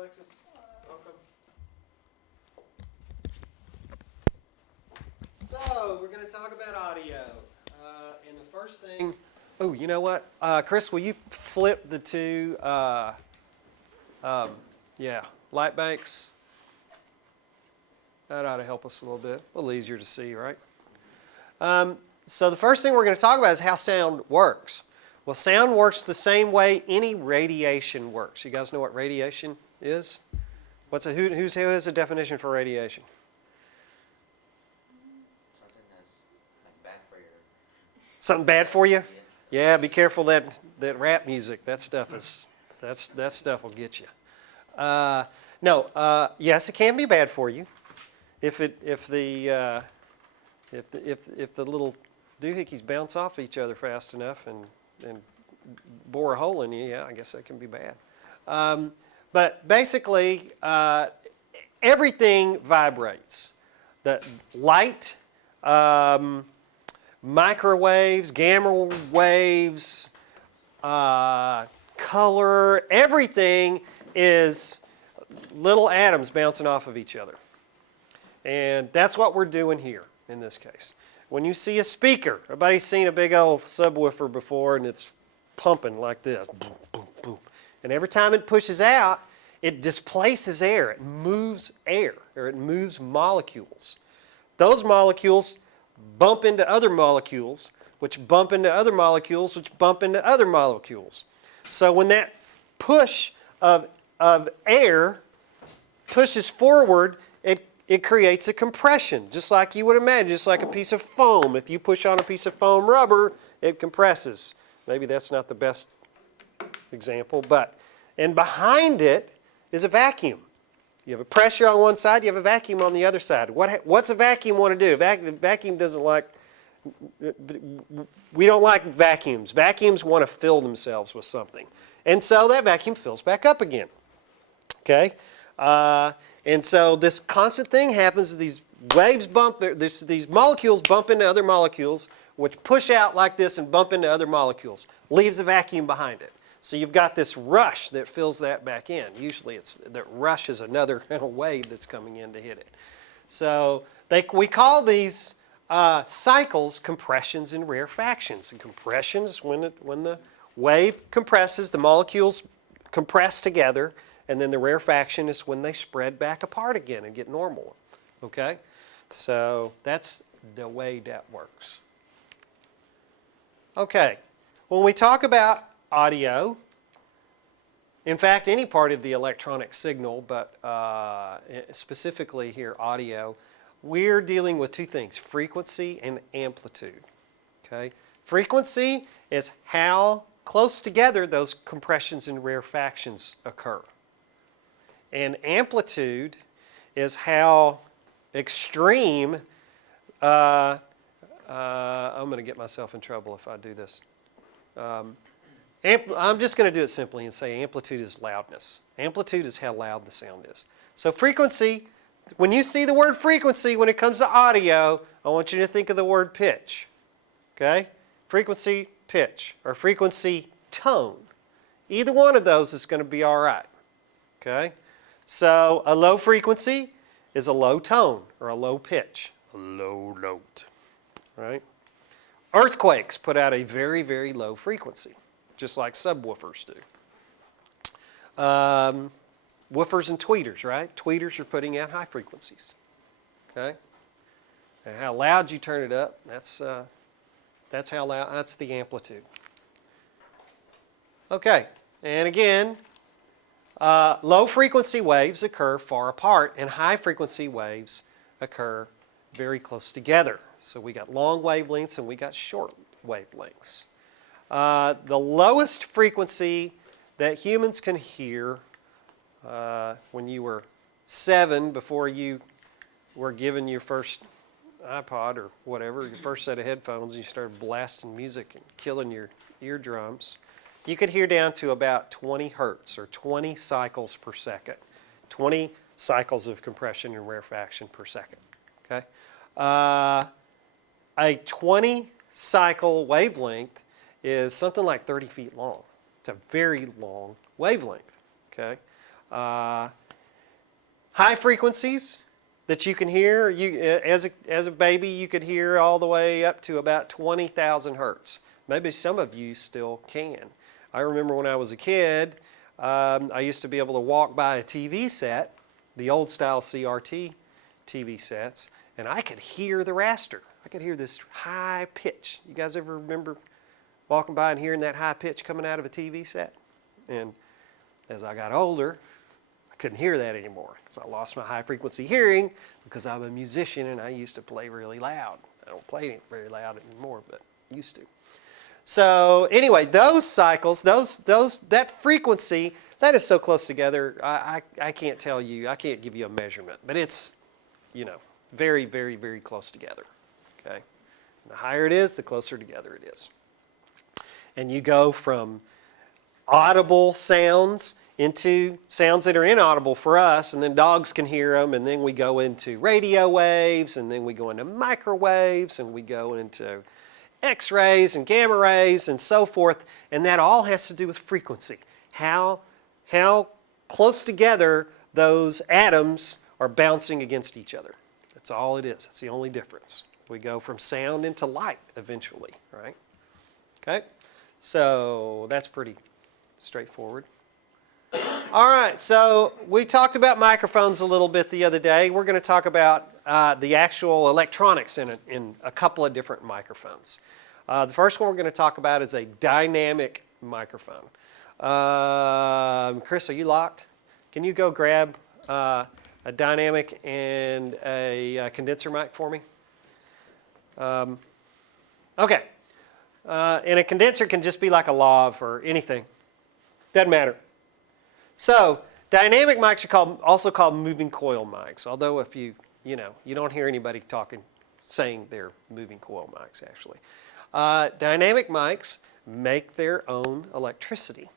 Alexis. Welcome. So, we're going to talk about audio. And the first thing, oh, you know what? Chris, will you flip the two, light banks? That ought to help us a little bit. A little easier to see, right? So the first thing we're going to talk about is how sound works. Well, sound works the same way any radiation works. You guys know what radiation is? Who has a definition for radiation? Something that's bad for your... Something bad for you? Yes. Yeah, be careful that rap music. That stuff will get you. Yes, it can be bad for you. If the little doohickeys bounce off each other fast enough and bore a hole in you, yeah, I guess that can be bad. But basically, everything vibrates. The light, microwaves, gamma waves, color, everything is little atoms bouncing off of each other. And that's what we're doing here in this case. When you see a speaker, everybody's seen a big old subwoofer before, and it's pumping like this. Boom, boom, boom. And every time it pushes out, it displaces air. It moves air, or it moves molecules. Those molecules bump into other molecules, which bump into other molecules, which bump into other molecules. So when that push of air pushes forward, it creates a compression, just like you would imagine, just like a piece of foam. If you push on a piece of foam rubber, it compresses. Maybe that's not the best example, and behind it is a vacuum. You have a pressure on one side, you have a vacuum on the other side. What's a vacuum want to do? Vacuum doesn't like, we don't like vacuums. Vacuums want to fill themselves with something. And so that vacuum fills back up again. Okay? And so this constant thing happens, these waves bump, these molecules bump into other molecules, which push out like this and bump into other molecules, leaves a vacuum behind it. So you've got this rush that fills that back in. Usually that rush is another wave that's coming in to hit it. So we call these cycles compressions and rarefactions. And compressions, when the wave compresses, the molecules compress together, and then the rarefaction is when they spread back apart again and get normal. Okay? So that's the way that works. Okay. When we talk about audio, in fact, any part of the electronic signal, but specifically here audio, we're dealing with two things, frequency and amplitude. Okay? Frequency is how close together those compressions and rarefactions occur. And amplitude is how extreme, I'm going to get myself in trouble if I do this. I'm just going to do it simply and say amplitude is loudness. Amplitude is how loud the sound is. So frequency, when you see the word frequency, when it comes to audio, I want you to think of the word pitch. Okay? Frequency, pitch, or frequency, tone. Either one of those is going to be all right. Okay? So a low frequency is a low tone or a low pitch, a low note, right? Earthquakes put out a very, very low frequency, just like subwoofers do. Woofers and tweeters, right? Tweeters are putting out high frequencies, okay? And how loud you turn it up, that's how loud, that's the amplitude. Okay, and again, low frequency waves occur far apart, and high frequency waves occur very close together. So we got long wavelengths and we got short wavelengths. The lowest frequency that humans can hear when you were 7, before you were given your first iPod or whatever, your first set of headphones, and you started blasting music and killing your eardrums, you could hear down to about 20 hertz or 20 cycles per second. 20 cycles of compression and rarefaction per second. Okay? A 20 cycle wavelength is something like 30 feet long. It's a very long wavelength. Okay? High frequencies that you can hear, as a baby, you could hear all the way up to about 20,000 hertz. Maybe some of you still can. I remember when I was a kid, I used to be able to walk by a TV set, the old style CRT TV sets, and I could hear the raster. I could hear this high pitch. You guys ever remember walking by and hearing that high pitch coming out of a TV set? And as I got older, I couldn't hear that anymore because I lost my high frequency hearing because I'm a musician and I used to play really loud. I don't play it very loud anymore, but used to. So anyway, those cycles, that frequency, that is so close together, I can't tell you, I can't give you a measurement, but it's, very, very, very close together, okay? The higher it is, the closer together it is. And you go from audible sounds into sounds that are inaudible for us, and then dogs can hear them, and then we go into radio waves, and then we go into microwaves, and we go into X-rays and gamma rays and so forth, and that all has to do with frequency. How close together those atoms are bouncing against each other. That's all it is. That's the only difference. We go from sound into light eventually, right? Okay? So that's pretty straightforward. All right, so we talked about microphones a little bit the other day. We're going to talk about the actual electronics in a couple of different microphones. The first one we're going to talk about is a dynamic microphone. Chris, are you locked? Can you go grab a dynamic and a condenser mic for me? Okay. And a condenser can just be like a lav or anything. Doesn't matter. So dynamic mics are also called moving coil mics, although if you don't hear anybody saying they're moving coil mics actually. Dynamic mics make their own electricity,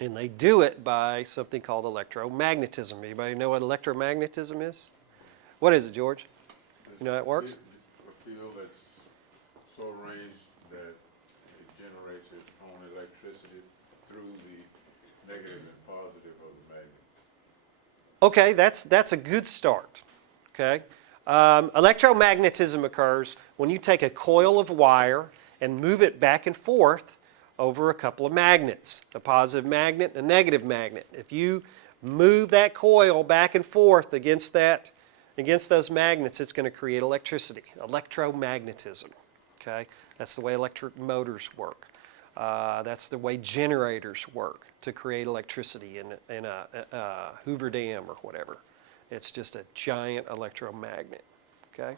and they do it by something called electromagnetism. Anybody know what electromagnetism is? What is it, George? You know how it works? A field that's so arranged that it generates its own electricity through the negative and positive of the magnet. Okay, that's a good start. Okay, electromagnetism occurs when you take a coil of wire and move it back and forth over a couple of magnets, a positive magnet and a negative magnet. If you move that coil back and forth against those magnets, it's going to create electricity, electromagnetism. Okay, that's the way electric motors work. That's the way generators work to create electricity in a Hoover Dam or whatever. It's just a giant electromagnet. Okay,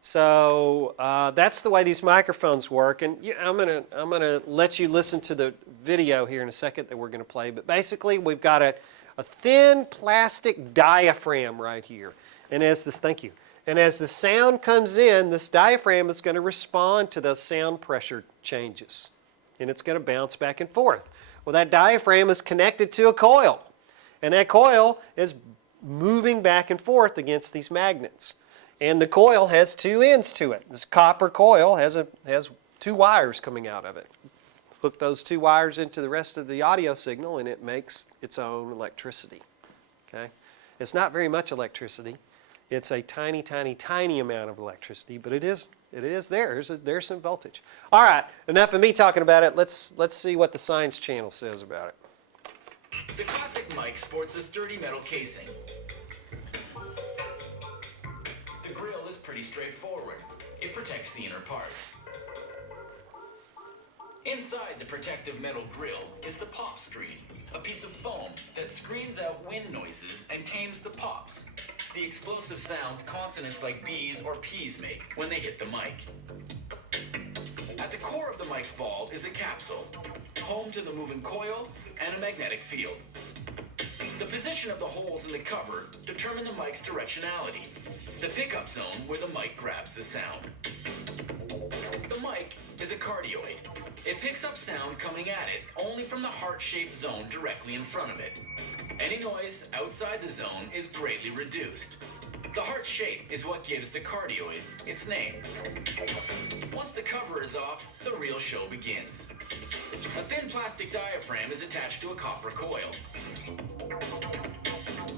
so that's the way these microphones work. And I'm gonna let you listen to the video here in a second that we're going to play. But basically, we've got a thin plastic diaphragm right here, and thank you. And as the sound comes in, this diaphragm is going to respond to those sound pressure changes. And it's going to bounce back and forth. Well, that diaphragm is connected to a coil. And that coil is moving back and forth against these magnets. And the coil has two ends to it. This copper coil has two wires coming out of it. Hook those two wires into the rest of the audio signal and it makes its own electricity. Okay? It's not very much electricity. It's a tiny, tiny, tiny amount of electricity, but it is there. There's some voltage. All right, enough of me talking about it. Let's see what the Science Channel says about it. The classic mic sports a sturdy metal casing. The grill is pretty straightforward. It protects the inner parts. Inside the protective metal grill is the pop screen, a piece of foam that screens out wind noises and tames the pops, the explosive sounds consonants like B's or P's make when they hit the mic. At the core of the mic's ball is a capsule, home to the moving coil and a magnetic field. The position of the holes in the cover determine the mic's directionality, the pickup zone where the mic grabs the sound. The mic is a cardioid. It picks up sound coming at it only from the heart-shaped zone directly in front of it. Any noise outside the zone is greatly reduced. The heart shape is what gives the cardioid its name. Once the cover is off, the real show begins. A thin plastic diaphragm is attached to a copper coil.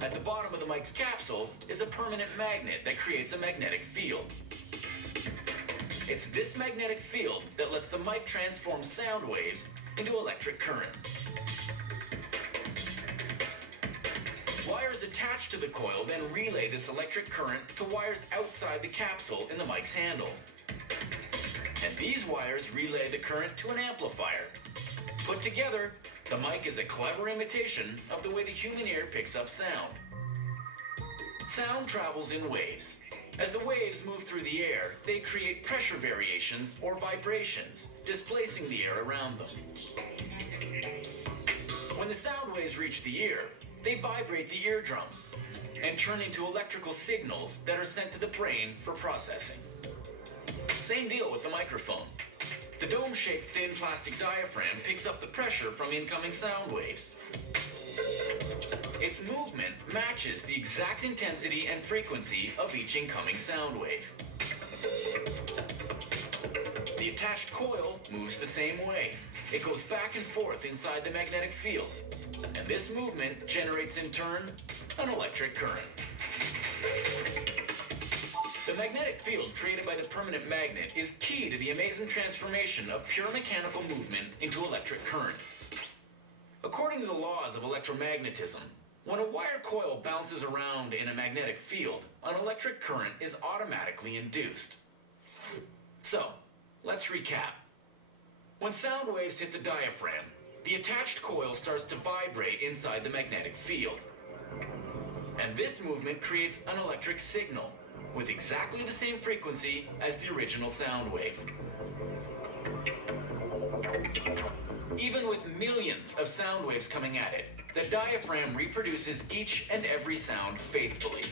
At the bottom of the mic's capsule is a permanent magnet that creates a magnetic field. It's this magnetic field that lets the mic transform sound waves into electric current. Wires attached to the coil then relay this electric current to wires outside the capsule in the mic's handle. And these wires relay the current to an amplifier. Put together, the mic is a clever imitation of the way the human ear picks up sound. Sound travels in waves. As the waves move through the air, they create pressure variations or vibrations, displacing the air around them. When the sound waves reach the ear, they vibrate the eardrum and turn into electrical signals that are sent to the brain for processing. Same deal with the microphone. The dome-shaped thin plastic diaphragm picks up the pressure from incoming sound waves. Its movement matches the exact intensity and frequency of each incoming sound wave. The attached coil moves the same way. It goes back and forth inside the magnetic field. And this movement generates in turn an electric current. The magnetic field created by the permanent magnet is key to the amazing transformation of pure mechanical movement into electric current. According to the laws of electromagnetism, when a wire coil bounces around in a magnetic field, an electric current is automatically induced. So, let's recap. When sound waves hit the diaphragm, the attached coil starts to vibrate inside the magnetic field. And this movement creates an electric signal with exactly the same frequency as the original sound wave. Even with millions of sound waves coming at it, the diaphragm reproduces each and every sound faithfully.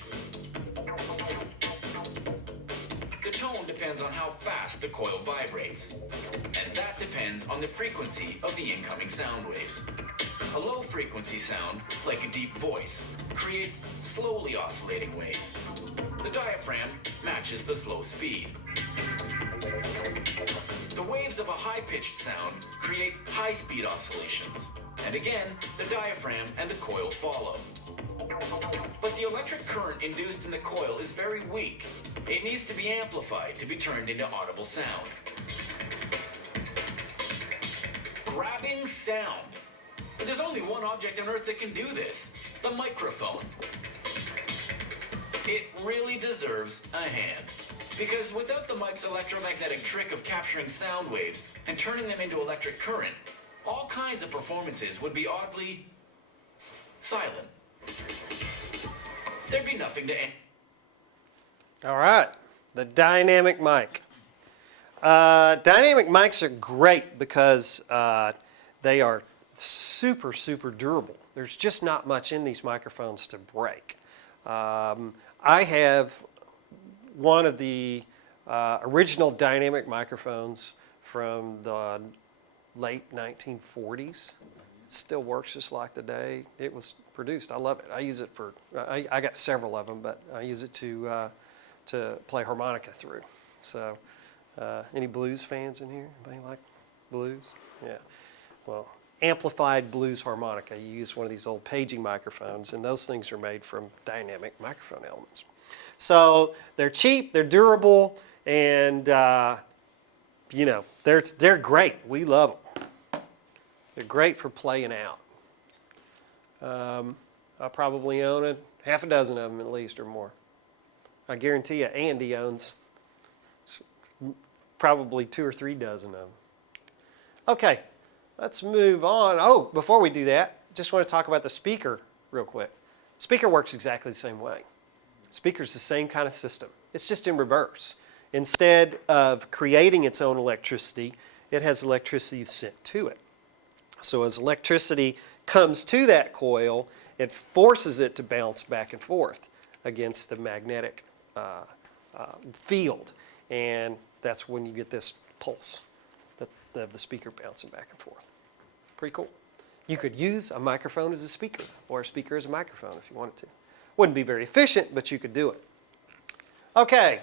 The tone depends on how fast the coil vibrates, and that depends on the frequency of the incoming sound waves. A low frequency sound, like a deep voice, creates slowly oscillating waves. The diaphragm matches the slow speed. The waves of a high-pitched sound create high-speed oscillations. And again, the diaphragm and the coil follow. But the electric current induced in the coil is very weak. It needs to be amplified to be turned into audible sound. Grabbing sound. But there's only one object on Earth that can do this: the microphone. It really deserves a hand. Because without the mic's electromagnetic trick of capturing sound waves and turning them into electric current, all kinds of performances would be oddly silent. There'd be nothing to end. All right, the dynamic mic. Dynamic mics are great because they are super, super durable. There's just not much in these microphones to break. I have one of the original dynamic microphones from the late 1940s. Still works just like the day it was produced. I love it. I use it for, I got several of them, but I use it to play harmonica through. So, any blues fans in here? Anybody like blues? Yeah. Well, amplified blues harmonica. You use one of these old paging microphones, and those things are made from dynamic microphone elements. So they're cheap, they're durable, and you know, they're great. We love them. They're great for playing out. I probably own half a dozen of them at least or more. I guarantee you Andy owns probably 2 or 3 dozen of them. Okay, let's move on. Oh, before we do that, just want to talk about the speaker real quick. Speaker works exactly the same way. Speaker's the same kind of system. It's just in reverse. Instead of creating its own electricity, it has electricity sent to it. So as electricity comes to that coil, it forces it to bounce back and forth against the magnetic field. And that's when you get this pulse of the speaker bouncing back and forth. Pretty cool. You could use a microphone as a speaker or a speaker as a microphone if you wanted to. Wouldn't be very efficient, but you could do it. Okay.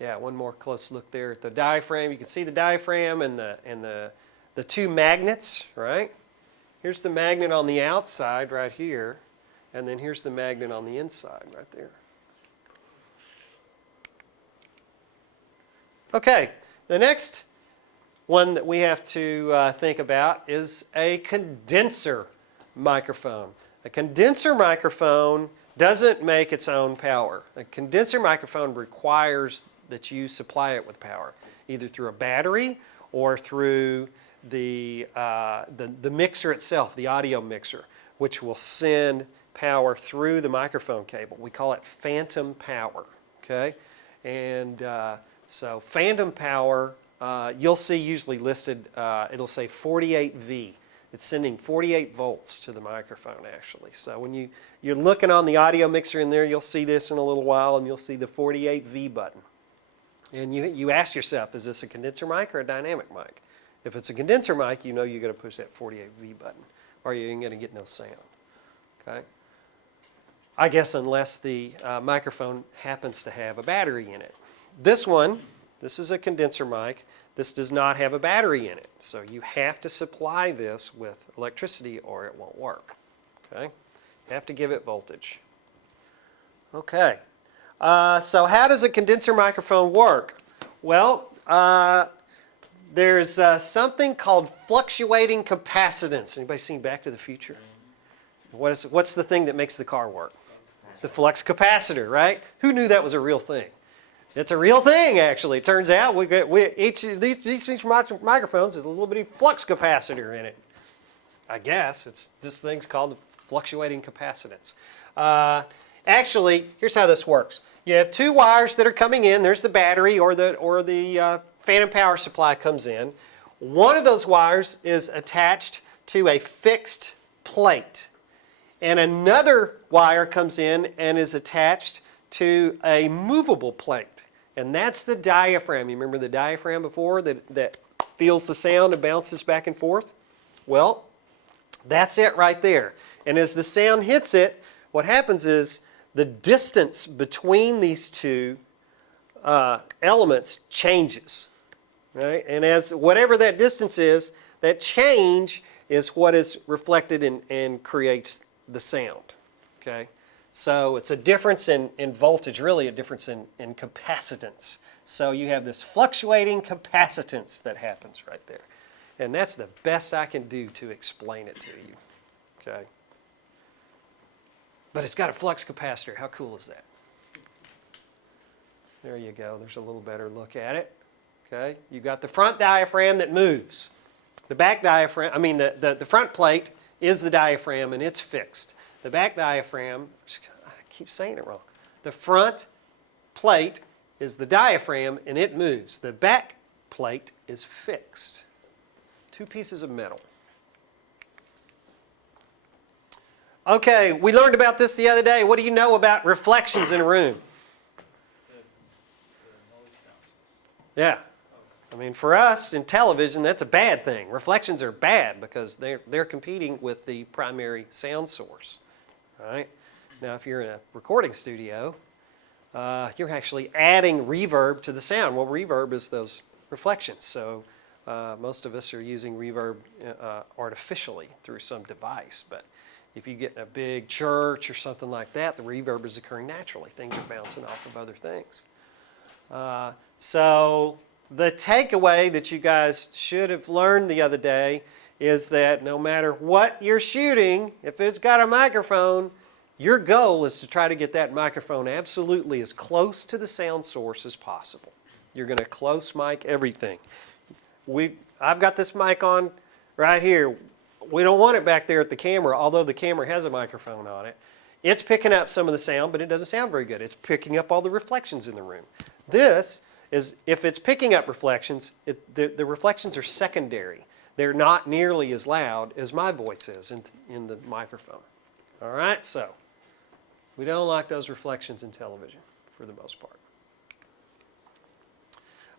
Yeah, one more close look there at the diaphragm. You can see the diaphragm and the two magnets, right? Here's the magnet on the outside right here, and then here's the magnet on the inside right there. Okay, the next one that we have to think about is a condenser microphone. A condenser microphone doesn't make its own power. A condenser microphone requires that you supply it with power, either through a battery or through the mixer itself, the audio mixer, which will send power through the microphone cable. We call it phantom power, okay? And so phantom power, you'll see usually listed, it'll say 48V. It's sending 48 volts to the microphone, actually. So when you're looking on the audio mixer in there, you'll see this in a little while, and you'll see the 48V button. And you ask yourself, is this a condenser mic or a dynamic mic? If it's a condenser mic, you know you're going to push that 48V button, or you ain't going to get no sound. Okay? I guess unless the microphone happens to have a battery in it. This is a condenser mic. This does not have a battery in it, so you have to supply this with electricity or it won't work. Okay? You have to give it voltage. Okay. So how does a condenser microphone work? Well, there's something called fluctuating capacitance. Anybody seen Back to the Future? What's the thing that makes the car work? The flux capacitor, right? Who knew that was a real thing? It's a real thing, actually. It turns out each of these microphones has a little bitty flux capacitor in it. I guess this thing's called fluctuating capacitance. Actually, here's how this works. You have two wires that are coming in. There's the battery or the phantom power supply comes in. One of those wires is attached to a fixed plate, and another wire comes in and is attached to a movable plate. And that's the diaphragm. You remember the diaphragm before that feels the sound and bounces back and forth? Well, that's it right there. And as the sound hits it, what happens is the distance between these two elements changes. Right? And as whatever that distance is, that change is what is reflected and creates the sound. Okay? So it's a difference in voltage, really a difference in capacitance. So you have this fluctuating capacitance that happens right there. And that's the best I can do to explain it to you. Okay? But it's got a flux capacitor. How cool is that? There you go. There's a little better look at it. Okay? You've got the front diaphragm that moves. The back diaphragm, the front plate is the diaphragm and it's fixed. The back diaphragm, I keep saying it wrong. The front plate is the diaphragm and it moves. The back plate is fixed. Two pieces of metal. Okay, we learned about this the other day. What do you know about reflections in a room? Yeah. I mean, for us in television, that's a bad thing. Reflections are bad because they're competing with the primary sound source. Right? Now, if you're in a recording studio, you're actually adding reverb to the sound. Well, reverb is those reflections. So most of us are using reverb artificially through some device. But if you get in a big church or something like that, the reverb is occurring naturally. Things are bouncing off of other things. So the takeaway that you guys should have learned the other day is that no matter what you're shooting, if it's got a microphone, your goal is to try to get that microphone absolutely as close to the sound source as possible. You're going to close mic everything. I've got this mic on right here. We don't want it back there at the camera, although the camera has a microphone on it. It's picking up some of the sound, but it doesn't sound very good. It's picking up all the reflections in the room. This is, if it's picking up reflections, the reflections are secondary. They're not nearly as loud as my voice is in the microphone. All right, so we don't like those reflections in television for the most part.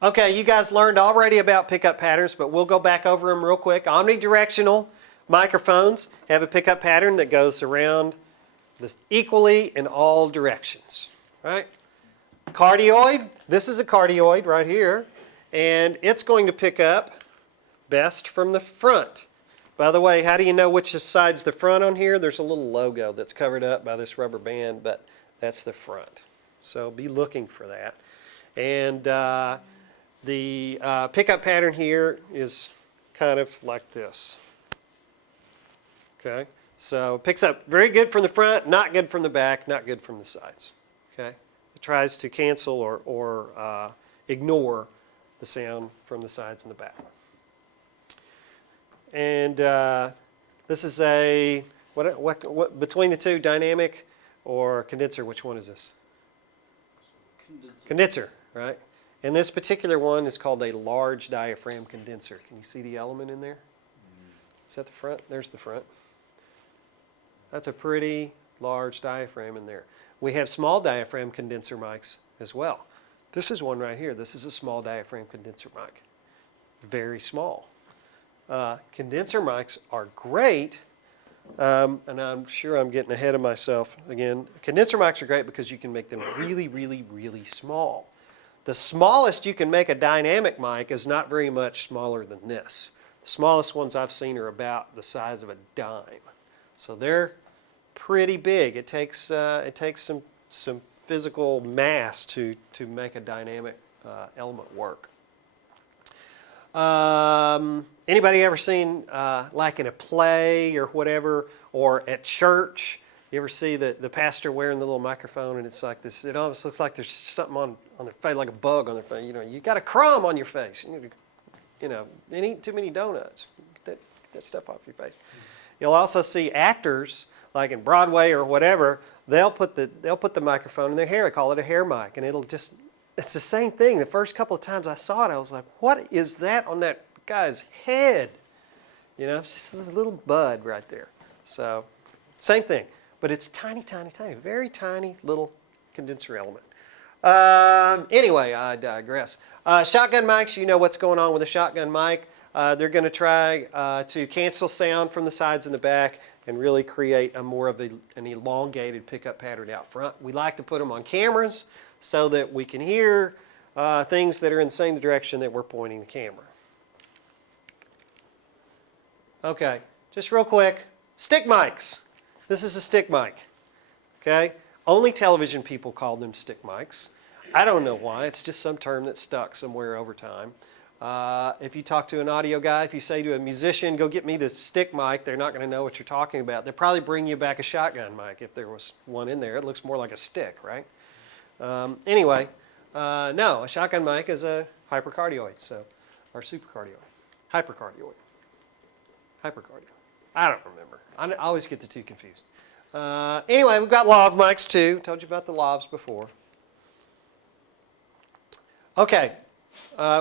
Okay, you guys learned already about pickup patterns, but we'll go back over them real quick. Omnidirectional microphones have a pickup pattern that goes around this equally in all directions, right? Cardioid, this is a cardioid right here, and it's going to pick up best from the front. By the way, how do you know which side's the front on here? There's a little logo that's covered up by this rubber band, but that's the front. So be looking for that. And the pickup pattern here is kind of like this. Okay, so it picks up very good from the front, not good from the back, not good from the sides. Okay, it tries to cancel or ignore the sound from the sides and the back. And this is a, what between the two, dynamic or condenser? Which one is this? Condenser, right? And this particular one is called a large diaphragm condenser. Can you see the element in there? Is that the front? There's the front. That's a pretty large diaphragm in there. We have small diaphragm condenser mics as well. This is one right here. This is a small diaphragm condenser mic. Very small. Condenser mics are great, and I'm sure I'm getting ahead of myself again. Condenser mics are great because you can make them really, really, really small. The smallest you can make a dynamic mic is not very much smaller than this. The smallest ones I've seen are about the size of a dime. So they're pretty big. It takes some physical mass to make a dynamic element work. Anybody ever seen, like in a play or whatever, or at church, you ever see the pastor wearing the little microphone and it's like this, it almost looks like there's something on their face, like a bug on their face. You know, you got a crumb on your face. You eat too many donuts. Get that stuff off your face. You'll also see actors, like in Broadway or whatever, they'll put the microphone in their hair. They call it a hair mic, and it's the same thing. The first couple of times I saw it, I was like, what is that on that guy's head? You know, it's just this little bud right there. So, same thing. But it's tiny, tiny, tiny, very tiny little condenser element. Anyway, I digress. Shotgun mics, you know what's going on with a shotgun mic. They're going to try to cancel sound from the sides and the back and really create more of an elongated pickup pattern out front. We like to put them on cameras so that we can hear things that are in the same direction that we're pointing the camera. Okay, just real quick, stick mics. This is a stick mic, okay? Only television people call them stick mics. I don't know why, it's just some term that stuck somewhere over time. If you talk to an audio guy, if you say to a musician, go get me the stick mic, they're not going to know what you're talking about. They'll probably bring you back a shotgun mic if there was one in there. It looks more like a stick, right? Anyway, no, a shotgun mic is a hypercardioid, or supercardioid. Hypercardioid. Hypercardioid. I don't remember. I always get the two confused. Anyway, we've got lav mics too. Told you about the lavs before. Okay,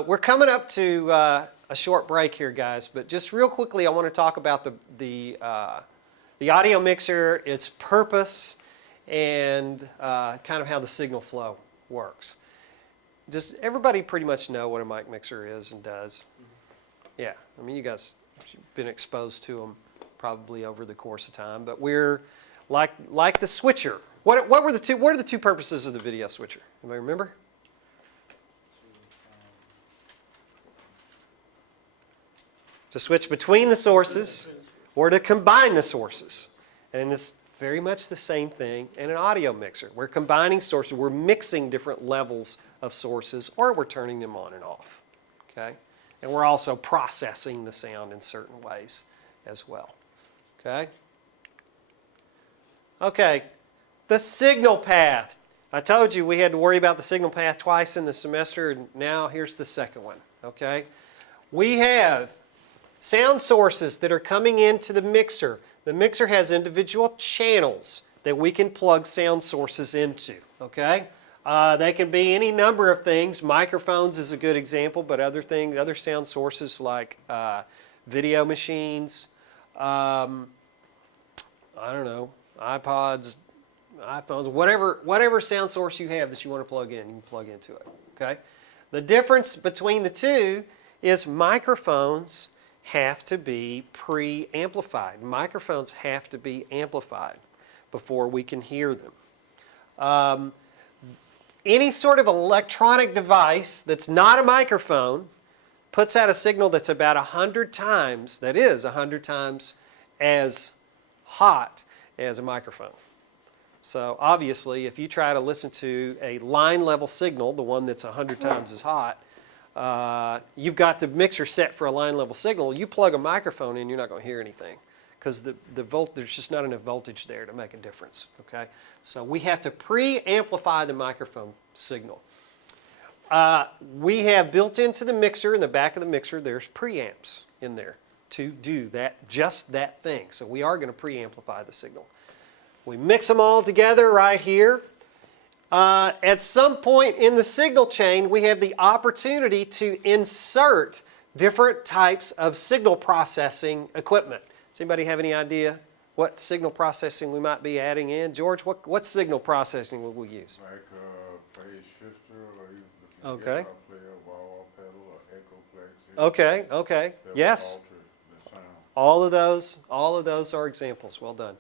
we're coming up to a short break here, guys, but just real quickly I want to talk about the audio mixer, its purpose, and kind of how the signal flow works. Does everybody pretty much know what a mic mixer is and does? Yeah, I mean, you guys have been exposed to them probably over the course of time, but we're like the switcher. What are the two purposes of the video switcher? Anybody remember? To switch between the sources or to combine the sources. And it's very much the same thing in an audio mixer. We're combining sources, we're mixing different levels of sources, or we're turning them on and off. Okay? And we're also processing the sound in certain ways as well. Okay? Okay, the signal path. I told you we had to worry about the signal path twice in the semester, and now here's the second one. Okay? We have sound sources that are coming into the mixer. The mixer has individual channels that we can plug sound sources into. Okay? They can be any number of things. Microphones is a good example, but other sound sources like video machines, I don't know, iPods, iPhones, whatever sound source you have that you want to plug in, you can plug into it. Okay? The difference between the two is microphones have to be pre-amplified. Microphones have to be amplified before we can hear them. any sort of electronic device that's not a microphone puts out a signal that's about 100 times, that is 100 times as hot as a microphone. So obviously, if you try to listen to a line level signal, the one that's 100 times as hot, you've got the mixer set for a line level signal. You plug a microphone in, you're not going to hear anything because there's just not enough voltage there to make a difference. Okay, so we have to pre-amplify the microphone signal. We have built into the mixer, in the back of the mixer, there's preamps in there to do that, just that thing. So we are going to pre-amplify the signal. We mix them all together right here. At some point in the signal chain, we have the opportunity to insert different types of signal processing equipment. Does anybody have any idea what signal processing we might be adding in? George, what signal processing will we use? Like a phase shifter, or even if you Okay. get a player, wall pedal, or echoplex. Okay, okay, that will yes. alter the sound. All of those are examples. Well done.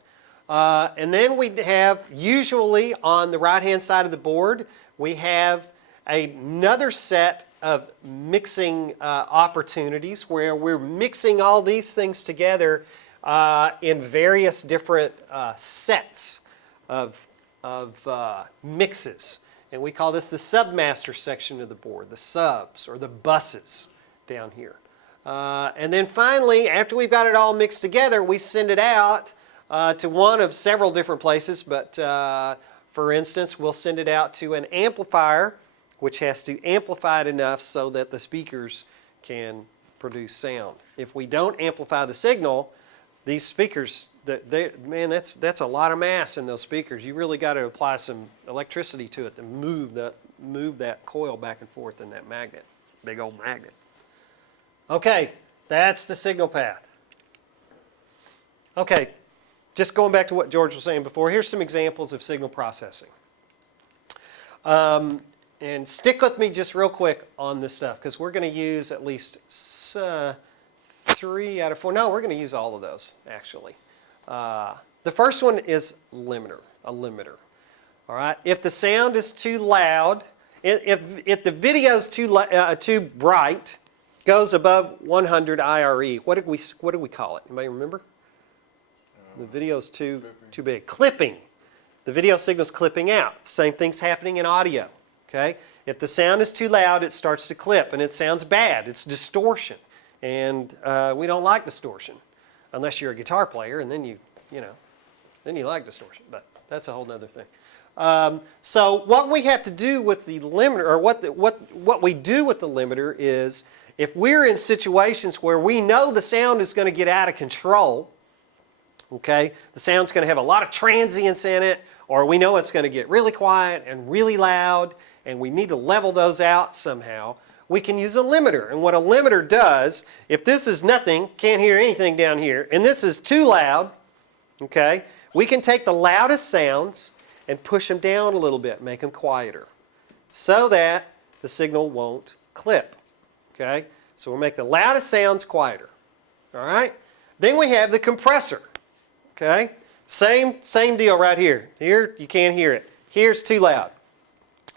And then we have, usually on the right-hand side of the board, we have another set of mixing opportunities where we're mixing all these things together in various different sets of mixes. And we call this the submaster section of the board, the subs or the buses down here. And then finally, after we've got it all mixed together, we send it out to one of several different places, but for instance, we'll send it out to an amplifier, which has to amplify it enough so that the speakers can produce sound. If we don't amplify the signal, these speakers, man, that's a lot of mass in those speakers. You really got to apply some electricity to it to move that coil back and forth in that magnet, big old magnet. Okay, that's the signal path. Okay. Just going back to what George was saying before, here's some examples of signal processing. And stick with me just real quick on this stuff because we're going to use at least 3 out of 4. No, we're going to use all of those, actually. The first one is a limiter. All right? If the sound is too loud, if the video is too bright, goes above 100 IRE, what did we call it? Anybody remember? The video's too big. Clipping. The video signal's clipping out. Same thing's happening in audio. Okay? If the sound is too loud, it starts to clip, and it sounds bad. It's distortion, and we don't like distortion, unless you're a guitar player, and then you like distortion. But that's a whole other thing. So what we have to do with the limiter, or what we do with the limiter, is if we're in situations where we know the sound is going to get out of control. Okay, the sound's going to have a lot of transients in it, or we know it's going to get really quiet and really loud, and we need to level those out somehow. We can use a limiter, and what a limiter does, if this is nothing, can't hear anything down here, and this is too loud, okay, we can take the loudest sounds and push them down a little bit, make them quieter, so that the signal won't clip. Okay, so we'll make the loudest sounds quieter. All right, then we have the compressor. Okay, same deal right here. Here you can't hear it. Here's too loud.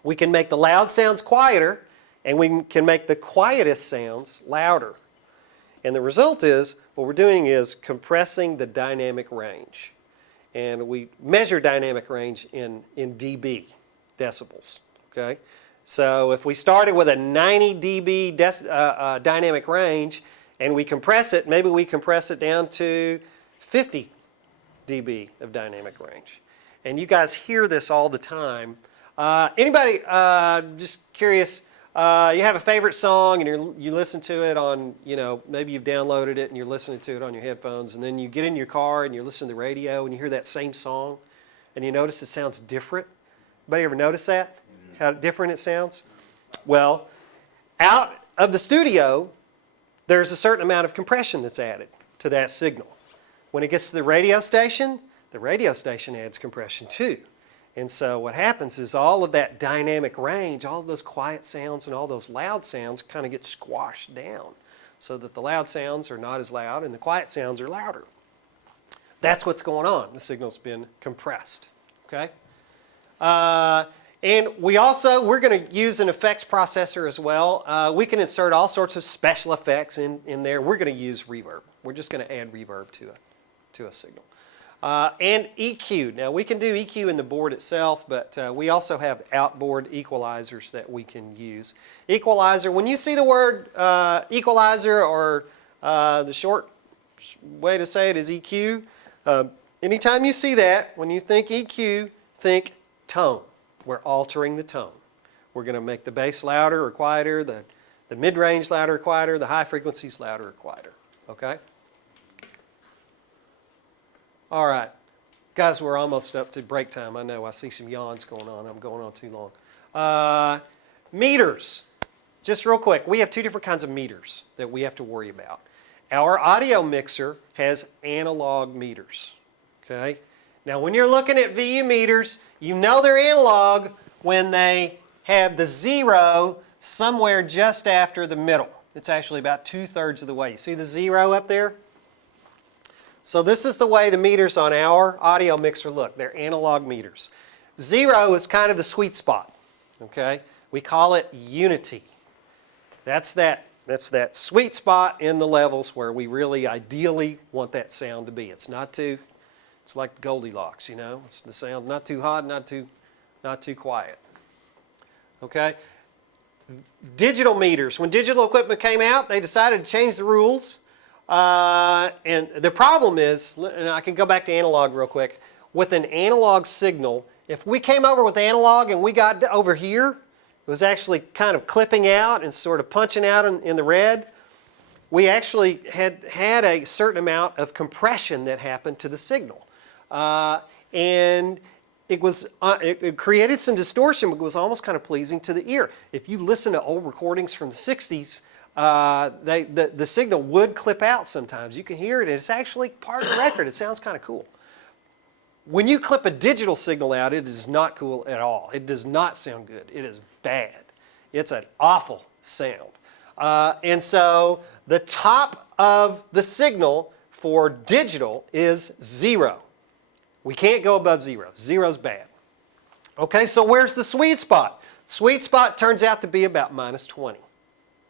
We can make the loud sounds quieter, and we can make the quietest sounds louder. And the result is, what we're doing is compressing the dynamic range. And we measure dynamic range in dB, decibels. Okay, so if we started with a 90 dB dynamic range, and we compress it, maybe we compress it down to 50 dB of dynamic range. And you guys hear this all the time. Anybody, just curious, you have a favorite song and you listen to it on, maybe you've downloaded it and you're listening to it on your headphones, and then you get in your car and you're listening to the radio and you hear that same song and you notice it sounds different. Anybody ever notice that? How different it sounds? Well, out of the studio, there's a certain amount of compression that's added to that signal. When it gets to the radio station adds compression too. And so what happens is all of that dynamic range, all of those quiet sounds and all those loud sounds kind of get squashed down so that the loud sounds are not as loud and the quiet sounds are louder. That's what's going on. The signal's been compressed. Okay? And we're going to use an effects processor as well. We can insert all sorts of special effects in there. We're going to use reverb. We're just going to add reverb to a signal. And EQ. Now we can do EQ in the board itself, but we also have outboard equalizers that we can use. Equalizer, when you see the word equalizer, or the short way to say it is EQ, anytime you see that, when you think EQ, think tone. We're altering the tone. We're going to make the bass louder or quieter, the mid-range louder or quieter, the high frequencies louder or quieter. Okay? All right. Guys, we're almost up to break time. I know I see some yawns going on. I'm going on too long. Meters. Just real quick, we have two different kinds of meters that we have to worry about. Our audio mixer has analog meters. Okay? Now, when you're looking at VU meters, you know they're analog when they have the 0 somewhere just after the middle. It's actually about 2/3 of the way. You see the 0 up there? So this is the way the meters on our audio mixer look. They're analog meters. 0 is kind of the sweet spot. Okay? We call it unity. That's that sweet spot in the levels where we really ideally want that sound to be. It's not too... It's like Goldilocks, you know. It's the sound not too hot, not too quiet. Okay? Digital meters. When digital equipment came out, they decided to change the rules. And the problem is, and I can go back to analog real quick, with an analog signal, if we came over with analog and we got over here, it was actually kind of clipping out and sort of punching out in the red. We actually had a certain amount of compression that happened to the signal. And it created some distortion, but it was almost kind of pleasing to the ear. If you listen to old recordings from the 60s, the signal would clip out sometimes. You can hear it, and it's actually part of the record. It sounds kind of cool. When you clip a digital signal out, it is not cool at all. It does not sound good. It is bad. It's an awful sound. And so the top of the signal for digital is 0. We can't go above 0. 0's bad. Okay, so where's the sweet spot? Sweet spot turns out to be about -20.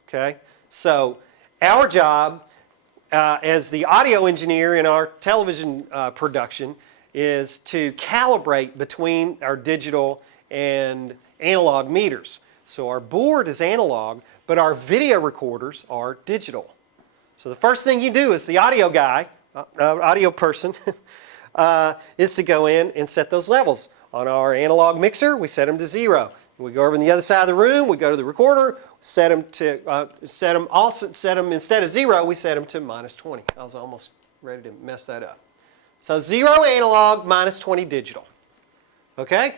Okay, so our job as the audio engineer in our television production is to calibrate between our digital and analog meters. So our board is analog, but our video recorders are digital. So the first thing you do as the audio guy, audio person, is to go in and set those levels. On our analog mixer, we set them to 0. We go over on the other side of the room, we go to the recorder, set them instead of 0, we set them to -20. I was almost ready to mess that up. So 0 analog, -20 digital. Okay?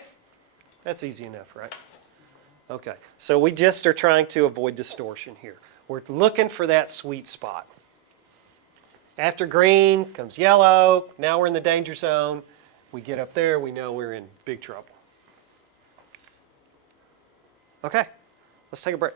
That's easy enough, right? Okay, so we just are trying to avoid distortion here. We're looking for that sweet spot. After green comes yellow. Now we're in the danger zone. We get up there, we know we're in big trouble. Okay, let's take a break.